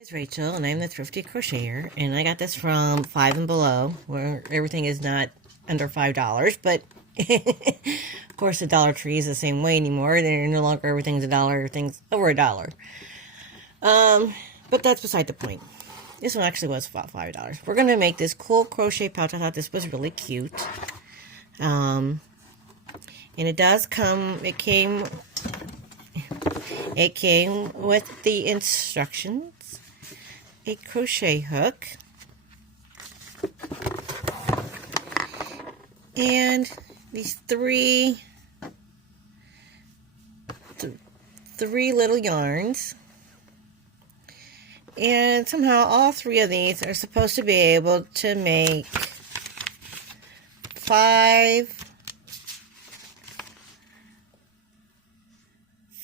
It's Rachel, and I'm the Thrifty Crocheter, and I got this from Five and Below, where everything is not under $5, but of course the Dollar Tree is the same way anymore. They're no longer everything's $1, everything's over $1. But that's beside the point. This one actually was about $5. We're gonna make this cool crochet pouch. I thought this was really cute. And it does come. It came with the instructions. A crochet hook, and these three little yarns, and somehow all three of these are supposed to be able to make five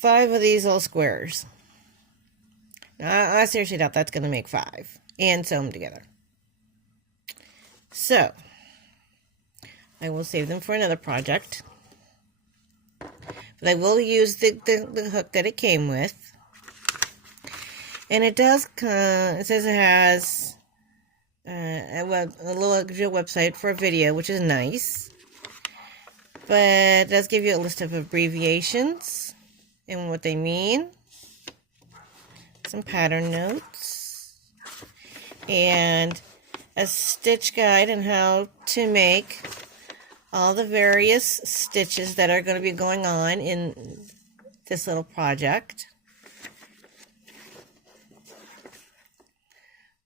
of these little squares. Now, I seriously doubt that's going to make 5 and sew them together. So, I will save them for another project. But I will use the hook that it came with. And it does come, it says it has a little website for a video, which is nice. But it does give you a list of abbreviations and what they mean. Some pattern notes, and a stitch guide on how to make all the various stitches that are going to be going on in this little project,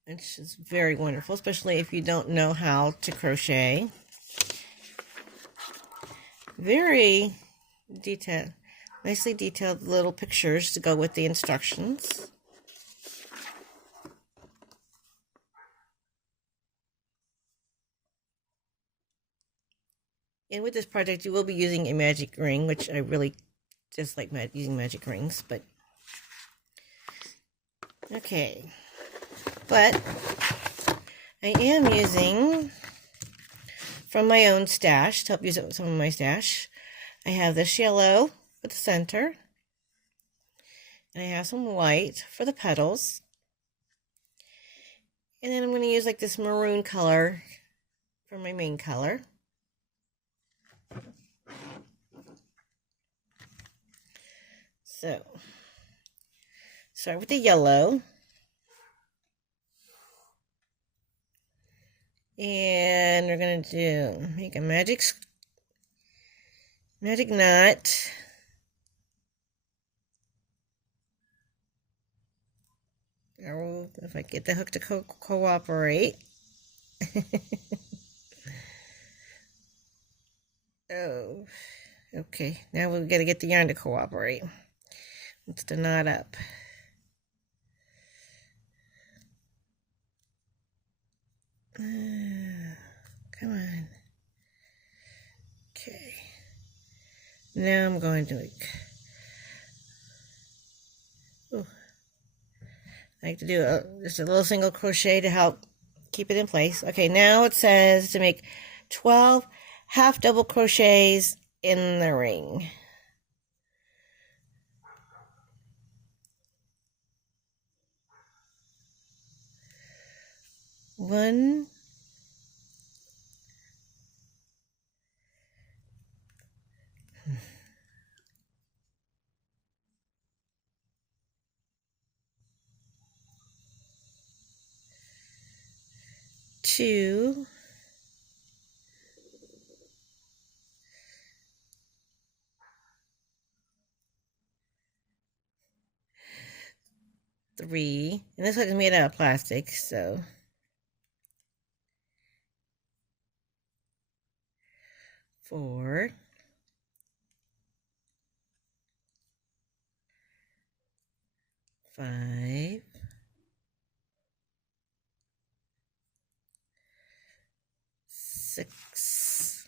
which is very wonderful, especially if you don't know how to crochet. Very detailed, nicely detailed little pictures to go with the instructions. And with this project, you will be using a magic ring, which I really just like using magic rings, but okay. But I am using from my own stash to help use it with some of my stash. I have this yellow for the center, and I have some white for the petals. And then I'm going to use like this maroon color for my main color. So, start with the yellow. And we're going to make a magic knot. Oh, if I get the hook to cooperate. Oh, okay. Now we've got to get the yarn to cooperate. Let's the knot up. Come on. Okay. Now I'm going to I like to do just a little single crochet to help keep it in place. Okay, now it says to make 12 half double crochets in the ring. One, two, three, and this one is made out of plastic, so 4, 5, 6,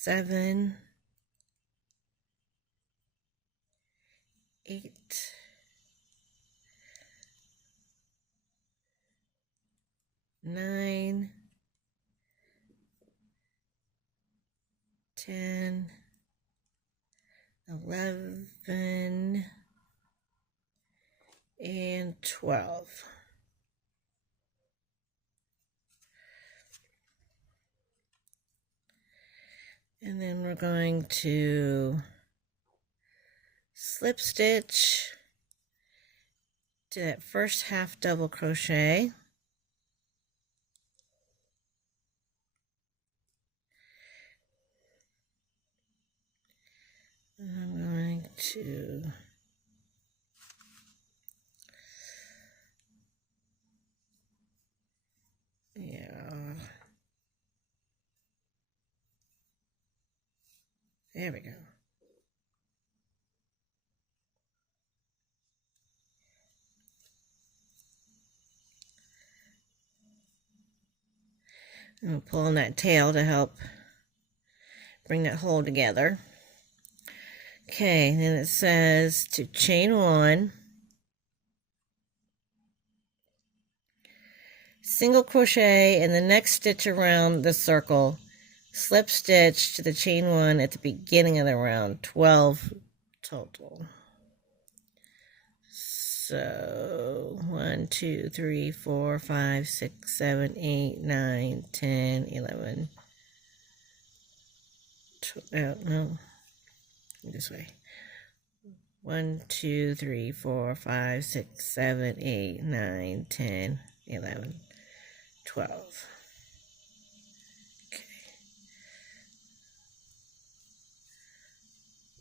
7, 8, 9, 10, 11, and 12. And then we're going to slip stitch to that first half double crochet. And I'm going to there we go. I'm pulling that tail to help bring that hole together. Okay, then it says to chain 1, single crochet in the next stitch around the circle, slip stitch to the chain 1 at the beginning of the round, 12 total. So 1, 2, 3, 4, 5, 6, 7, 8, 9, 10, 11, 12, no, this way. 1, 2, 3, 4, 5, 6, 7, 8, 9, 10, 11, 12. Okay.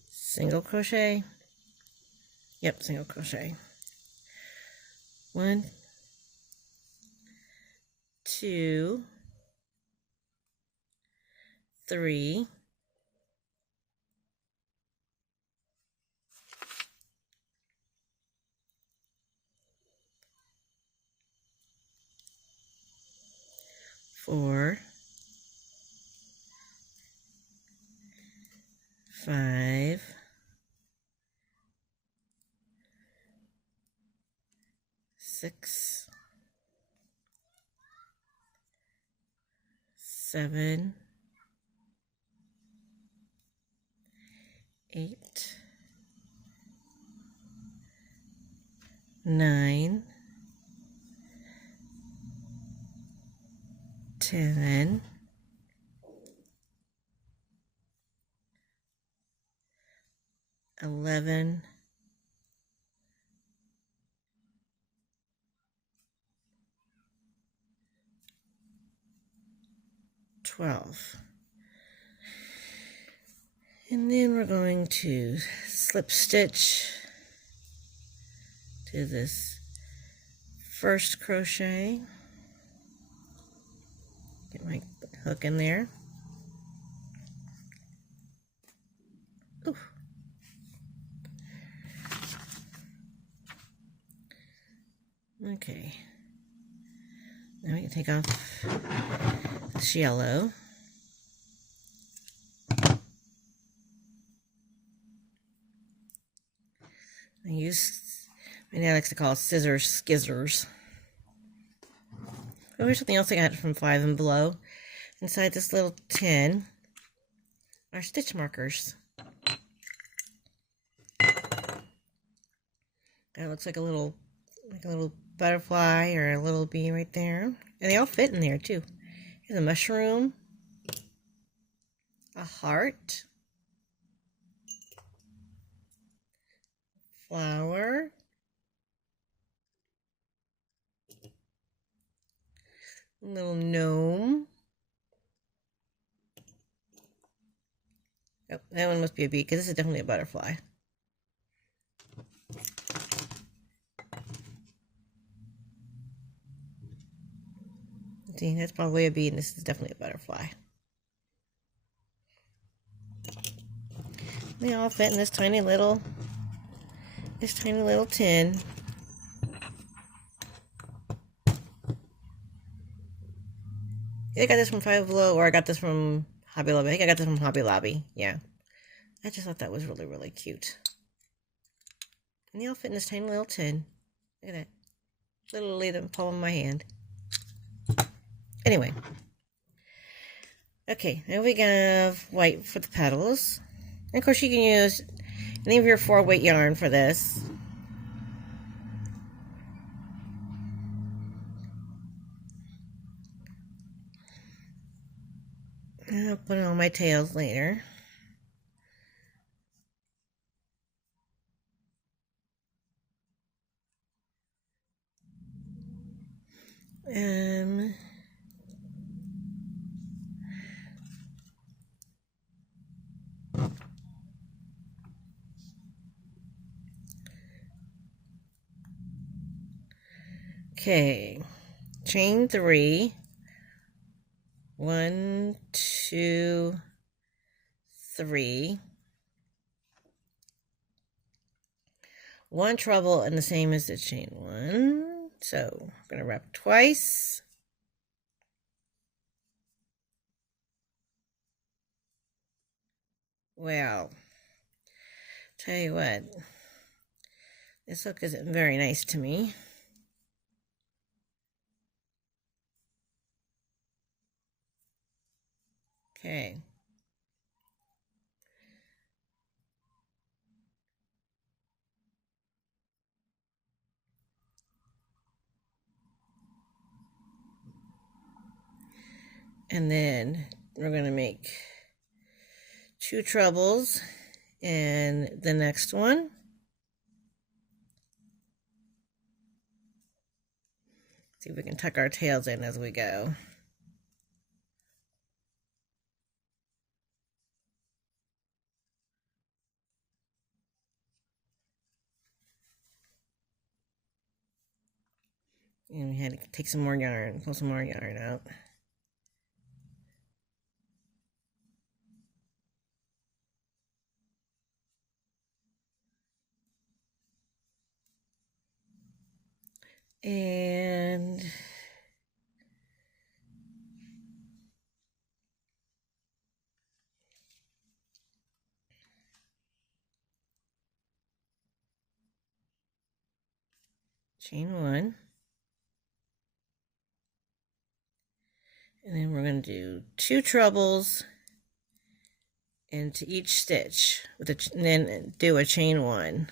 Single crochet. Yep, single crochet. 1, 2, 3, 4, 5, 6, 7, 8, 9, 10, 11, 12. And then we're going to slip stitch to this first crochet. Get my hook in there. Ooh. Okay. Now we can take off this yellow. I use, my dad likes to call it scissors, skizzers. Oh, here's something else I got from Five and Below. Inside this little tin are stitch markers. That looks like a little butterfly or a little bee right there. And they all fit in there too. Here's a mushroom, a heart, flower, a little gnome. Oh, that one must be a bee because this is definitely a butterfly. See, that's probably a bee and this is definitely a butterfly. They all fit in this tiny little tin. I got this from Five Below, or I got this from Hobby Lobby. I think I got this from Hobby Lobby. Yeah. I just thought that was really, really cute. And they all fit in this tiny little tin. Look at that. Literally the palm of my hand. Anyway. Okay, now we have white for the petals. And of course you can use any of your 4-weight yarn for this. I'll put on my tails later. Um, okay, chain 3. 1, 2, 3. 1 treble and the same as the chain 1. So I'm going to wrap twice. Well, tell you what, this hook isn't very nice to me. Okay. And then we're going to make 2 trebles in the next one. See if we can tuck our tails in as we go. And we had to take some more yarn, pull some more yarn out. And chain 1. And then we're going to do 2 trebles into each stitch with and then do a chain 1.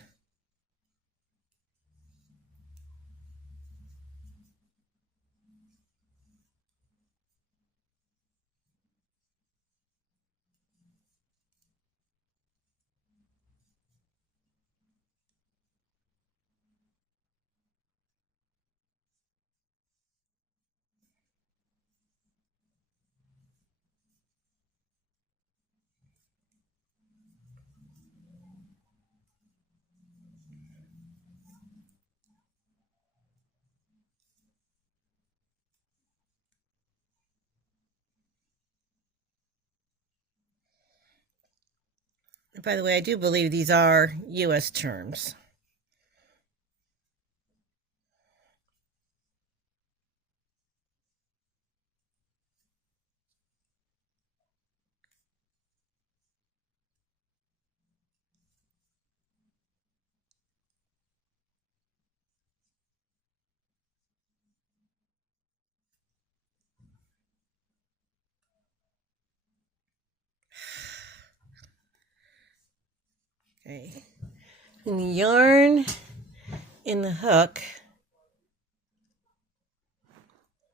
By the way, I do believe these are U.S. terms. Okay. And the yarn in the hook,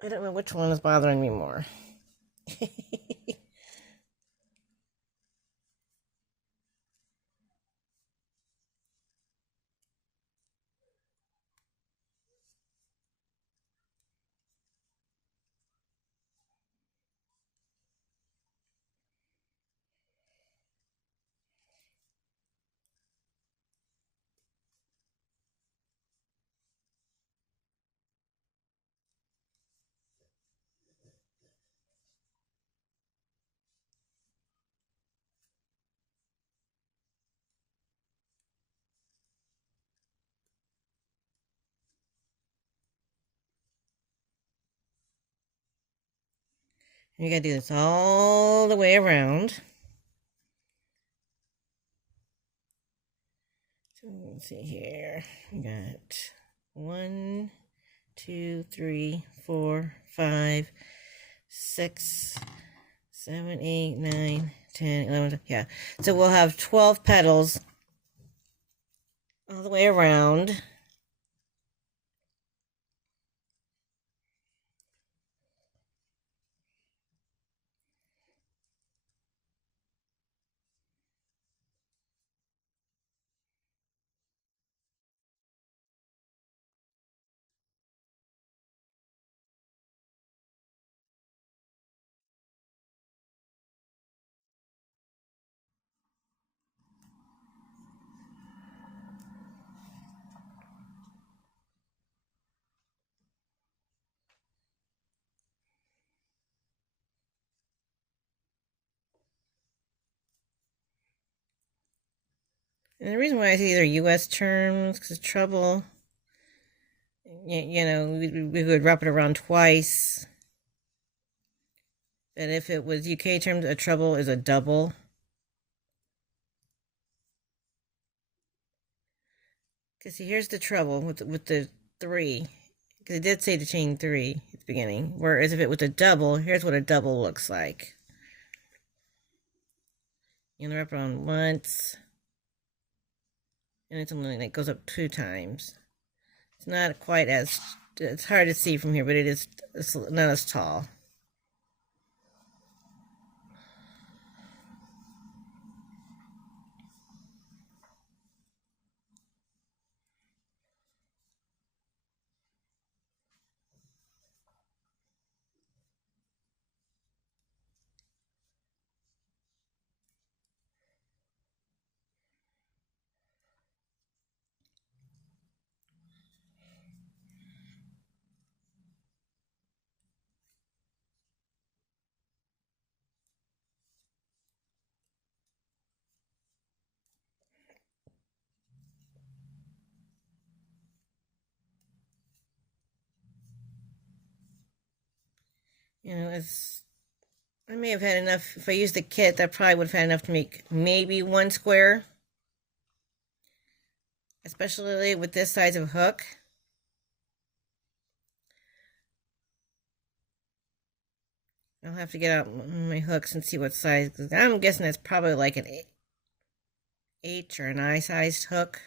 I don't know which one is bothering me more. You gotta do this all the way around. So let's see here. We got 1, 2, 3, 4, 5, 6, 7, 8, 9, 10, 11. Yeah. So we'll have 12 petals all the way around. And the reason why I say these are U.S. terms, because trouble, we would wrap it around twice. But if it was UK terms, a trouble is a double. Because see, here's the trouble with the 3. Because it did say to chain 3 at the beginning. Whereas if it was a double, here's what a double looks like. You wrap it on once. And it's only that goes up 2 times. It's not quite as, it's hard to see from here, but it's not as tall. I may have had enough. If I used the kit, that probably would have had enough to make maybe 1 square. Especially with this size of hook. I'll have to get out my hooks and see what size. Because I'm guessing it's probably like an H or an I-sized hook.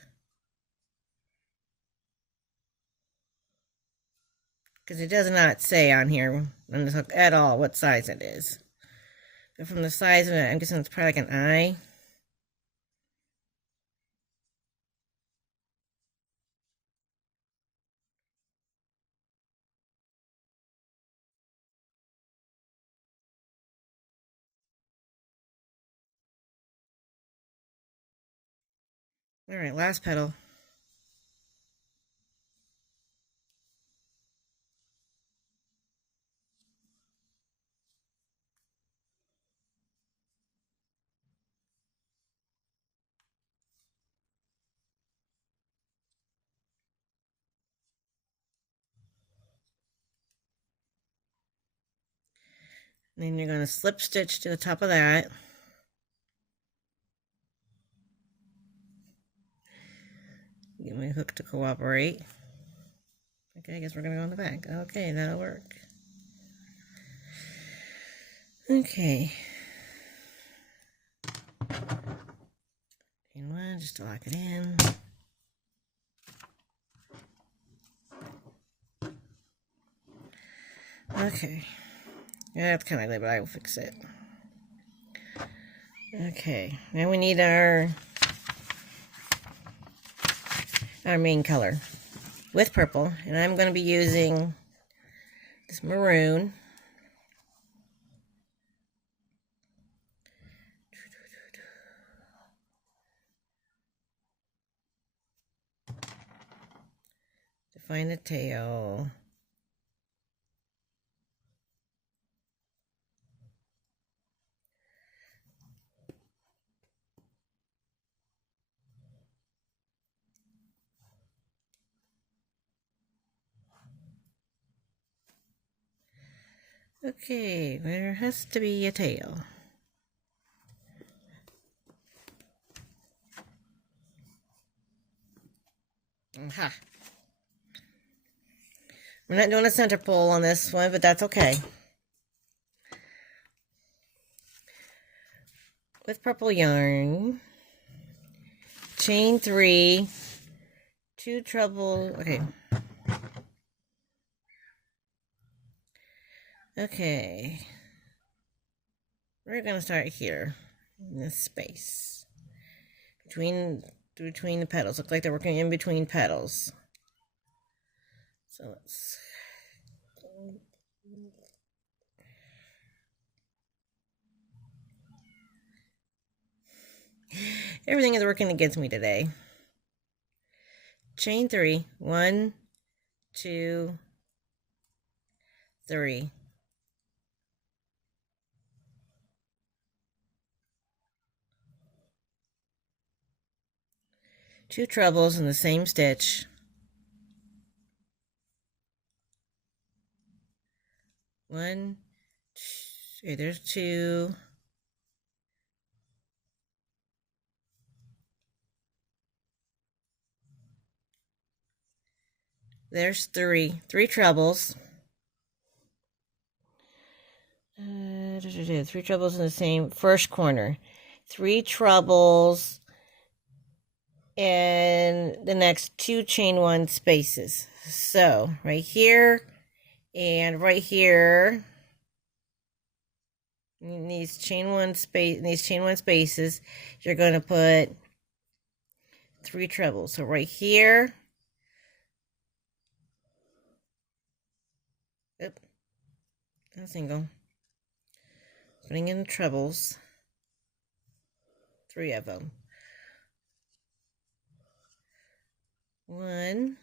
Because it does not say on here, on this hook at all, what size it is. But from the size of it, I'm guessing it's probably like an I. Alright, last petal. And then you're going to slip stitch to the top of that. Get my hook to cooperate. Okay, I guess we're going to go in the back. Okay, that'll work. Okay. And one, just to lock it in. Okay. Yeah, that's kind of ugly, but I will fix it. Okay, now we need our main color with purple, and I'm going to be using this maroon. To find the tail. Okay, there has to be a tail. Aha. We're not doing a center pull on this one, but that's okay. purple yarn, chain 3, 2 treble, okay, we're going to start here in this space between the petals. Looks like they're working in between petals. So let's everything is working against me today. Chain 3, 1, 2, 3. Two trebles in the same stitch. One, two, okay, there's 2. There's 3 trebles. 3 trebles in the same first corner. 3 trebles in the next 2 chain 1 spaces. So right here and right here, in these chain 1 spaces, you're going to put 3 trebles. So right here, a single, putting in the trebles, 3 of them. 1,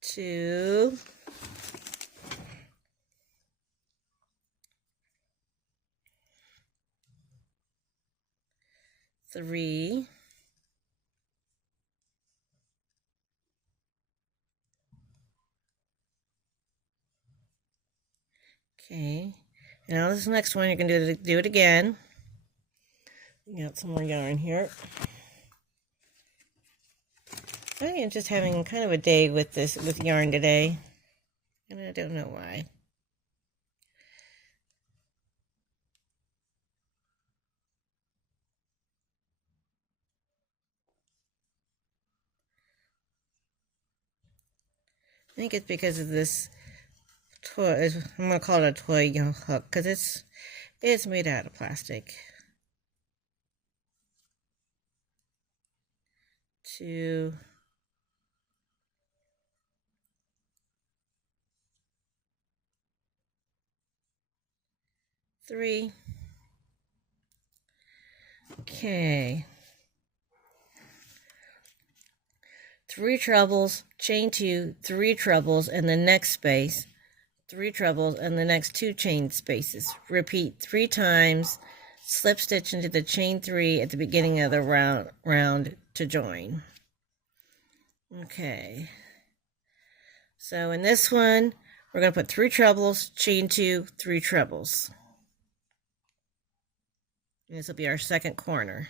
2, 3, okay. Now this next one, you're going to do it again. Got some more yarn here. I think I'm just having kind of a day with yarn today, and I don't know why. I think it's because of this toy. I'm gonna call it a toy hook because it's made out of plastic. 2, 3. Okay. 3 trebles, chain 2, 3 trebles in the next space, 3 trebles in the next 2 chain spaces. Repeat 3 times. Slip stitch into the chain 3 at the beginning of the round to join. Okay. So in this one, we're going to put 3 trebles, chain 2, 3 trebles. And this will be our second corner.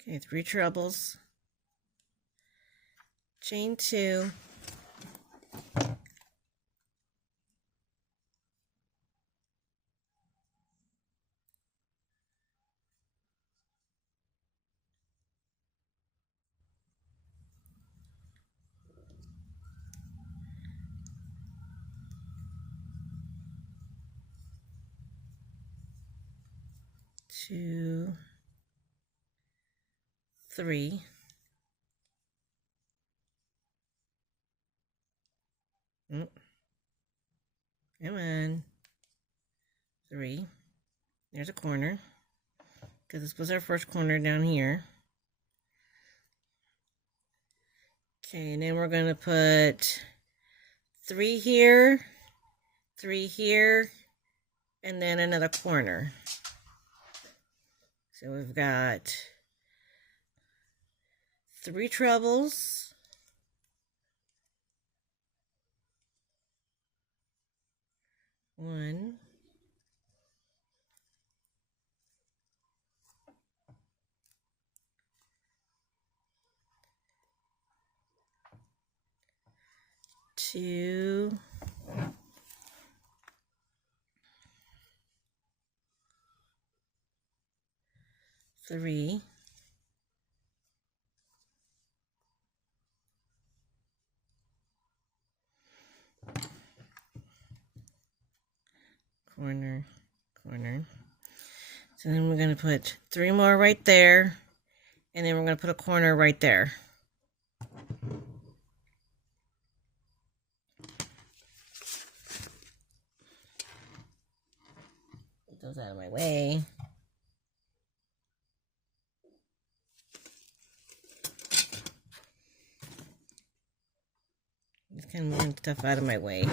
Okay, 3 trebles, chain 2, two, 3. Oh, come on. 3. There's a corner, because this was our first corner down here. Okay, and then we're going to put 3 here, 3 here, and then another corner. So we've got 3 trebles, 1, 2, 3, corner, corner. So then we're going to put 3 more right there, and then we're going to put a corner right there. Get those out of my way. Just kind of moving stuff out of my way.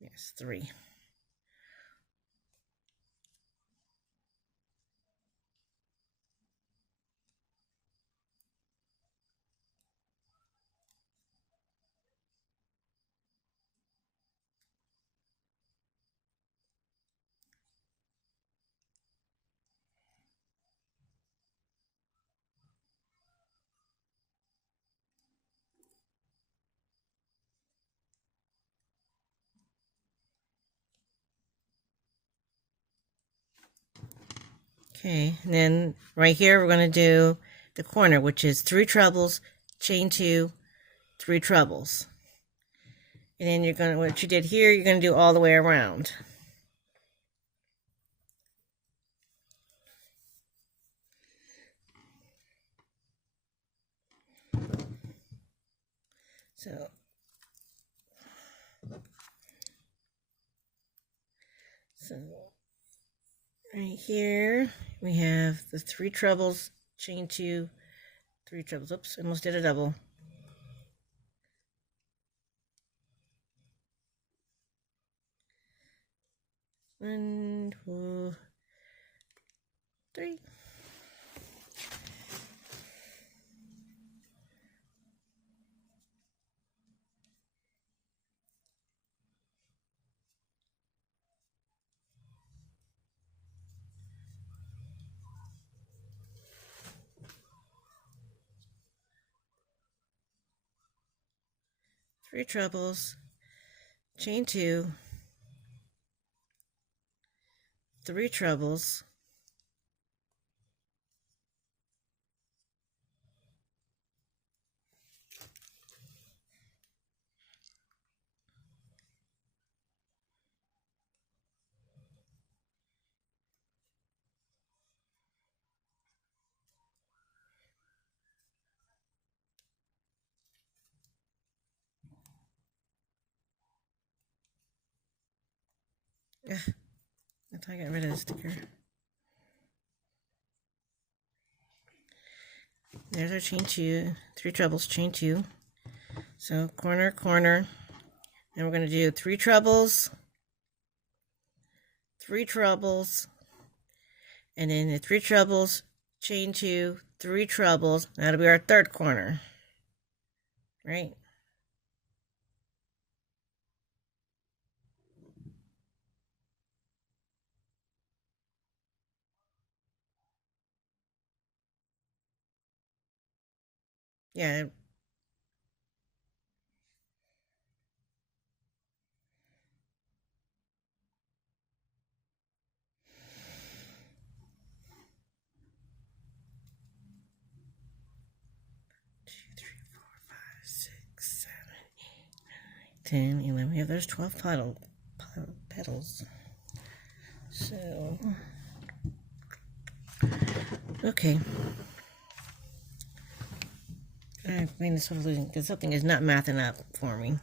Yes, 3. Okay, and then right here we're going to do the corner, which is 3 trebles, chain 2, 3 trebles. And then you're going to, what you did here, you're going to do all the way around. So right here we have the 3 trebles, chain 2, 3 trebles. Oops, almost did a double. One, 2, 3. Three trebles, chain 2, 3 trebles, that's how I got rid of the sticker. There's our chain 2, 3 trebles, chain 2. So corner, corner. And we're going to do 3 trebles, 3 trebles, and then the 3 trebles, chain 2, 3 trebles. That'll be our 3rd corner. Right? Yeah. Two, 3, 4, 5, 6, 7, 8, 9, 10, 11. Yeah, there's 12 petals. So, okay. I find this sort of losing because something is not mathing up for me.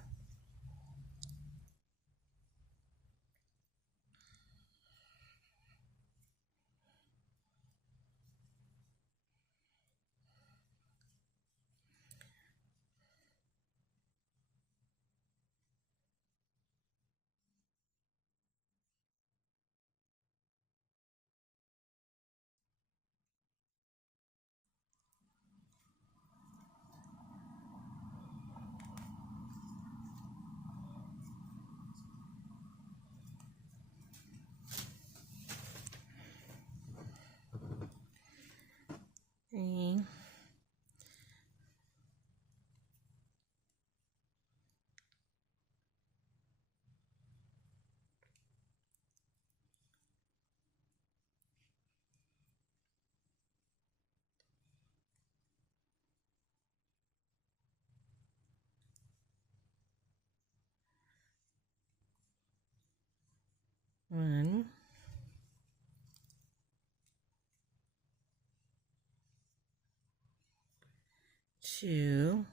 2,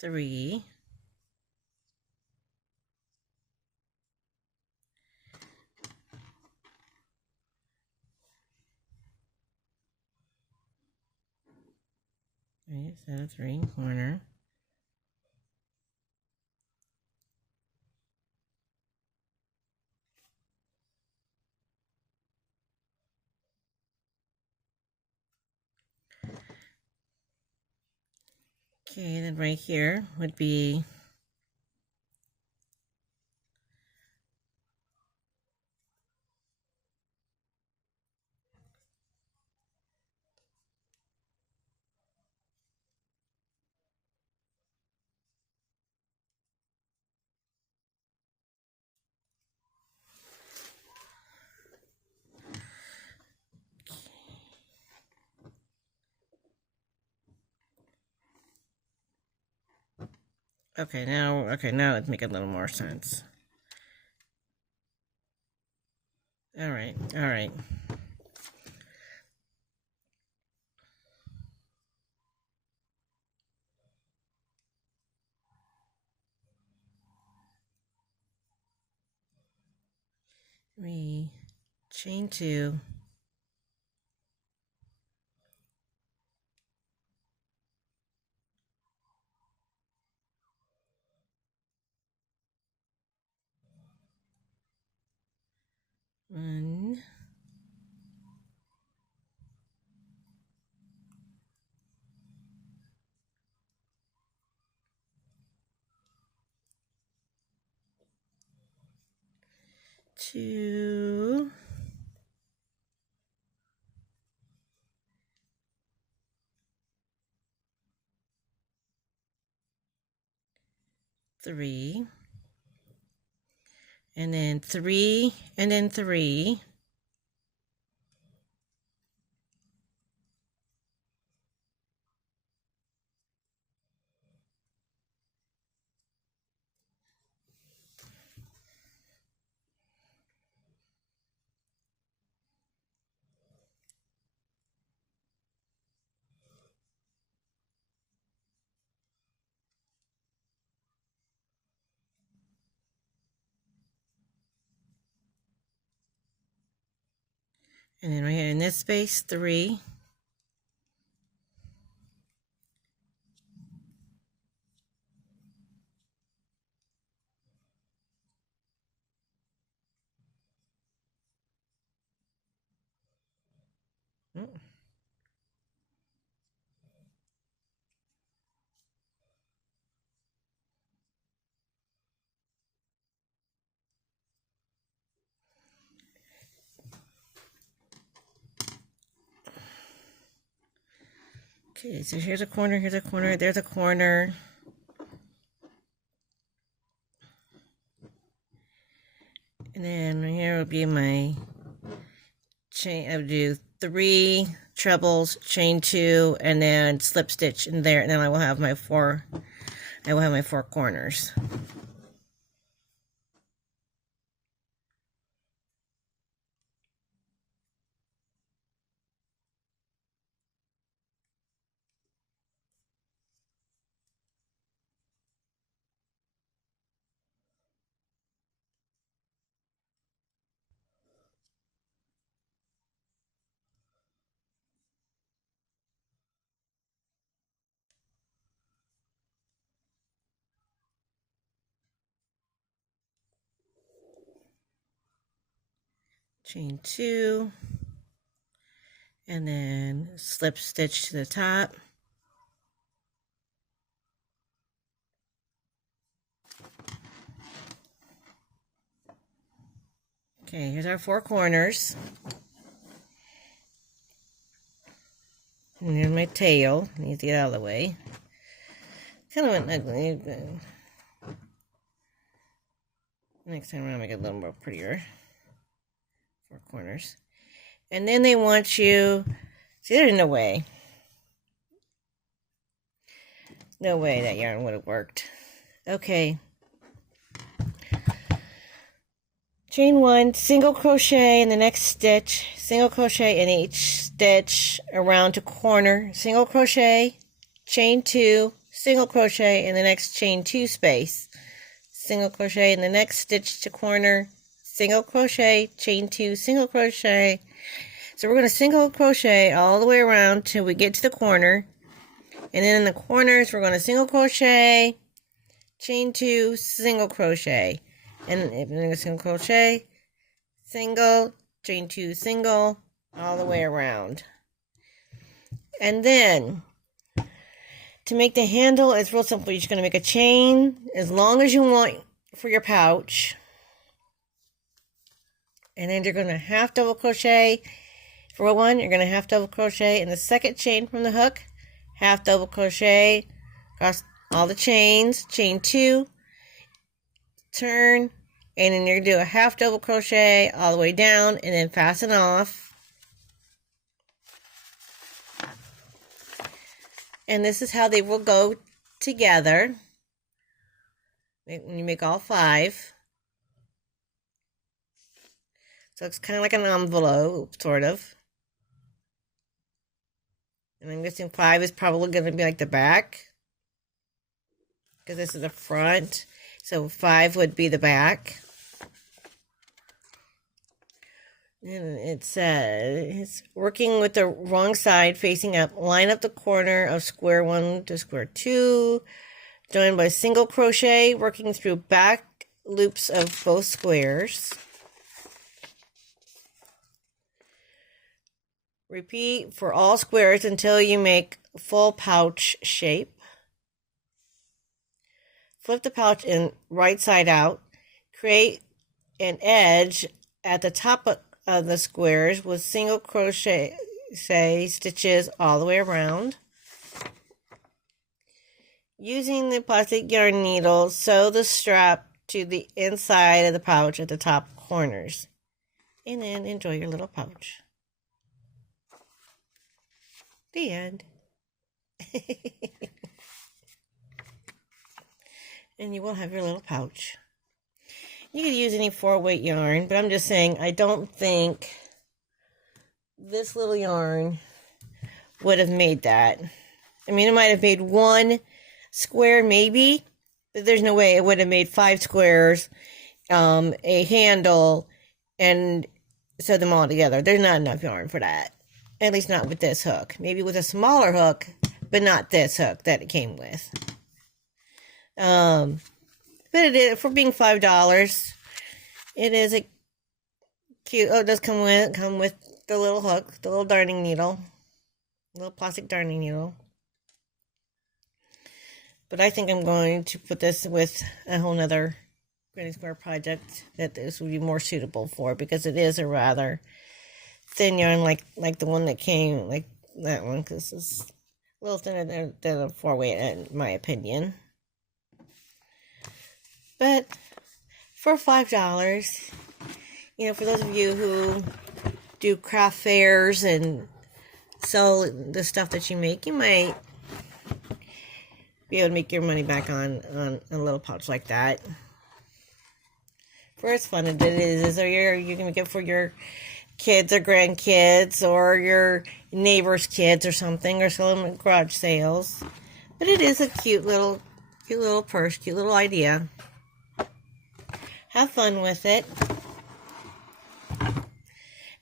3, right, set a 3 corner. Okay, then right here would be okay, now it's making a little more sense. All right. 3, chain 2, 1, 2, 3, and then 3, and then 3. And then right here in this space, 3. Oh. Okay, so here's a corner, there's a corner. And then here will be my chain. I would do 3 trebles, chain 2, and then slip stitch in there, and then I will have my 4 corners. Chain 2, and then slip stitch to the top. Okay, here's our 4 corners. And here's my tail. I need to get out of the way. Kind of went ugly, but next time around, make it a little more prettier. 4 corners. And then they want you, see, there's no way. No way that yarn would have worked. Okay. Chain 1, single crochet in the next stitch, single crochet in each stitch around to corner, single crochet, chain 2, single crochet in the next chain 2 space, single crochet in the next stitch to corner, single crochet, chain 2, single crochet. So we're going to single crochet all the way around till we get to the corner, and then in the corners we're going to single crochet, chain 2, single crochet, and if you're going to single crochet, single, chain 2, single, all the way around. And then to make the handle, it's real simple. You're just going to make a chain as long as you want for your pouch, and then you're going to half double crochet for one. You're going to half double crochet in the second chain from the hook, half double crochet across all the chains, chain 2, turn, and then you're going to do a half double crochet all the way down and then fasten off. And this is how they will go together when you make all 5. So it's kind of like an envelope, sort of. And I'm guessing 5 is probably going to be like the back, because this is the front. So 5 would be the back. And it says, it's working with the wrong side facing up. Line up the corner of square 1 to square 2. Join by single crochet, working through back loops of both squares. Repeat for all squares until you make full pouch shape. Flip the pouch in right side out. Create an edge at the top of the squares with single crochet stitches all the way around. Using the plastic yarn needle, sew the strap to the inside of the pouch at the top corners. And then enjoy your little pouch. The end. And you will have your little pouch. You could use any 4-weight yarn, but I'm just saying I don't think this little yarn would have made that. I mean, it might have made 1 square maybe, but there's no way it would have made 5 squares, a handle, and sew them all together. There's not enough yarn for that. At least not with this hook. Maybe with a smaller hook, but not this hook that it came with. But it is, for being $5, it is a cute. Oh, it does come with the little hook, the little darning needle, little plastic darning needle. But I think I'm going to put this with a whole nother Granny Square project that this would be more suitable for, because it is a rather thin yarn, like the one that came, like that one, because it's a little thinner than a 4-weight in my opinion. But for $5, you know, for those of you who do craft fairs and sell the stuff that you make, you might be able to make your money back on a little pouch like that. For as fun as it is, or you can make it for your kids or grandkids or your neighbor's kids or something, or sell them at garage sales. But it is a cute little purse, cute little idea. Have fun with it. And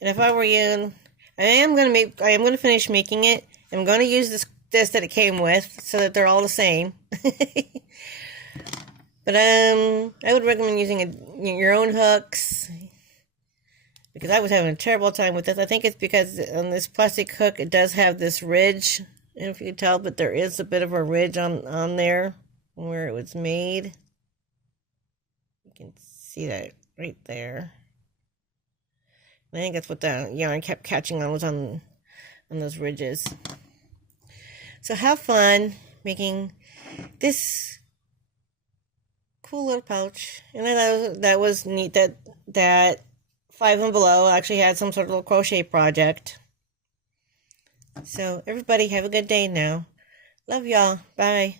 if I were you, I am going to finish making it. I'm going to use this that it came with, so that they're all the same. But I would recommend using your own hooks, because I was having a terrible time with this. I think it's because on this plastic hook it does have this ridge. I don't know if you can tell, but there is a bit of a ridge on there where it was made. You can see that right there. And I think that's what the yarn kept catching on, was on those ridges. So have fun making this cool little pouch. And then that was neat that 5 and Below actually had some sort of little crochet project. So everybody have a good day now. Love y'all. Bye.